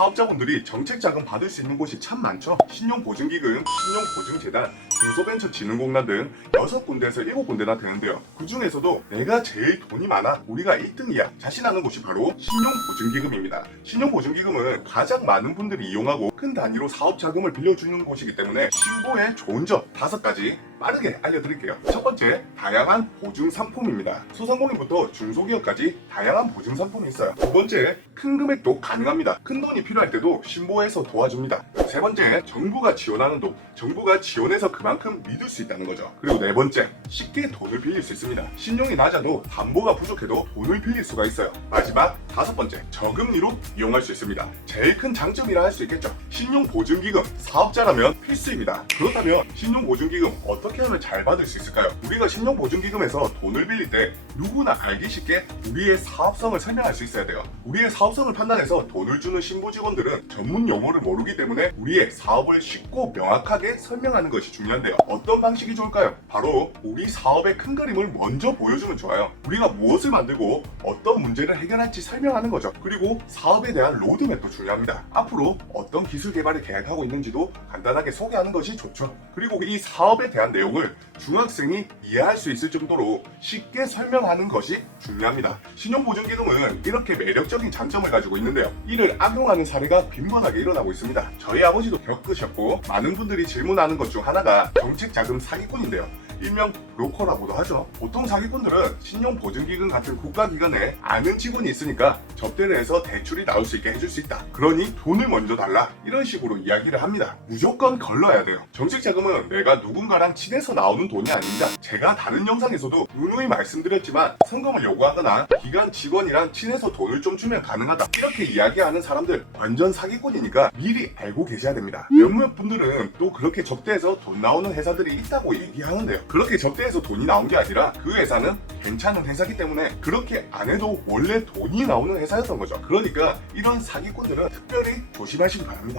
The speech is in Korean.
사업자분들이 정책자금 받을 수 있는 곳이 참 많죠. 신용보증기금, 신용보증재단, 중소벤처진흥공단 등 6군데에서 7군데나 되는데요. 그 중에서도 내가 제일 돈이 많아, 우리가 1등이야 자신하는 곳이 바로 신용보증기금입니다. 신용보증기금은 가장 많은 분들이 이용하고 큰 단위로 사업자금을 빌려주는 곳이기 때문에 신고에 좋은 점 5가지 빠르게 알려드릴게요. 첫 번째, 다양한 보증 상품입니다. 소상공인부터 중소기업까지 다양한 보증 상품이 있어요. 두 번째, 큰 금액도 가능합니다. 큰 돈이 필요할 때도 신보에서 도와줍니다. 세 번째, 정부가 지원하는 돈. 정부가 지원해서 그만큼 믿을 수 있다는 거죠. 그리고 네 번째, 쉽게 돈을 빌릴 수 있습니다. 신용이 낮아도 담보가 부족해도 돈을 빌릴 수가 있어요. 마지막 다섯 번째, 저금리로 이용할 수 있습니다. 제일 큰 장점이라 할 수 있겠죠. 신용보증기금, 사업자라면 필수입니다. 그렇다면 신용보증기금 어떻게 하면 잘 받을 수 있을까요? 우리가 신용보증기금에서 돈을 빌릴 때 누구나 알기 쉽게 우리의 사업성을 설명할 수 있어야 돼요. 우리의 사업성을 판단해서 돈을 주는 신부 직원들은 전문 용어를 모르기 때문에 우리의 사업을 쉽고 명확하게 설명하는 것이 중요한데요. 어떤 방식이 좋을까요? 바로 우리 사업의 큰 그림을 먼저 보여주면 좋아요. 우리가 무엇을 만들고 어떤 문제를 해결할지 설명하는 거죠. 그리고 사업에 대한 로드맵도 중요합니다. 앞으로 어떤 기술 개발을 계획하고 있는지도 간단하게 소개하는 것이 좋죠. 그리고 이 사업에 대한 내용을 중학생이 이해할 수 있을 정도로 쉽게 설명하는 것이 중요합니다. 신용보증기금은 이렇게 매력적인 장점을 가지고 있는데요. 이를 악용하는 사례가 빈번하게 일어나고 있습니다. 저희 아버지도 겪으셨고 많은 분들이 질문하는 것 중 하나가 정책자금 사기꾼인데요. 일명 브로커라고도 하죠. 보통 사기꾼들은 신용보증기금 같은 국가기관에 아는 직원이 있으니까 접대를 해서 대출이 나올 수 있게 해줄 수 있다. 그러니 돈을 먼저 달라. 이런 식으로 이야기를 합니다. 무조건 걸러야 돼요. 정책자금은 내가 누군가랑 친해서 나오는 돈이 아닙니다. 제가 다른 영상에서도 누누이 말씀드렸지만 성금을 요구하거나 기관 직원이랑 친해서 돈을 좀 주면 가능하다. 이렇게 이야기하는 사람들 완전 사기꾼이니까 미리 알고 계셔야 됩니다. 몇몇 분들은 또 그렇게 접대해서 돈 나오는 회사들이 있다고 얘기하는데요. 그렇게 접대해서 돈이 나온 게 아니라 그 회사는 괜찮은 회사기 때문에 그렇게 안 해도 원래 돈이 나오는 회사였던 거죠. 그러니까 이런 사기꾼들은 특별히 조심하시기 바랍니다.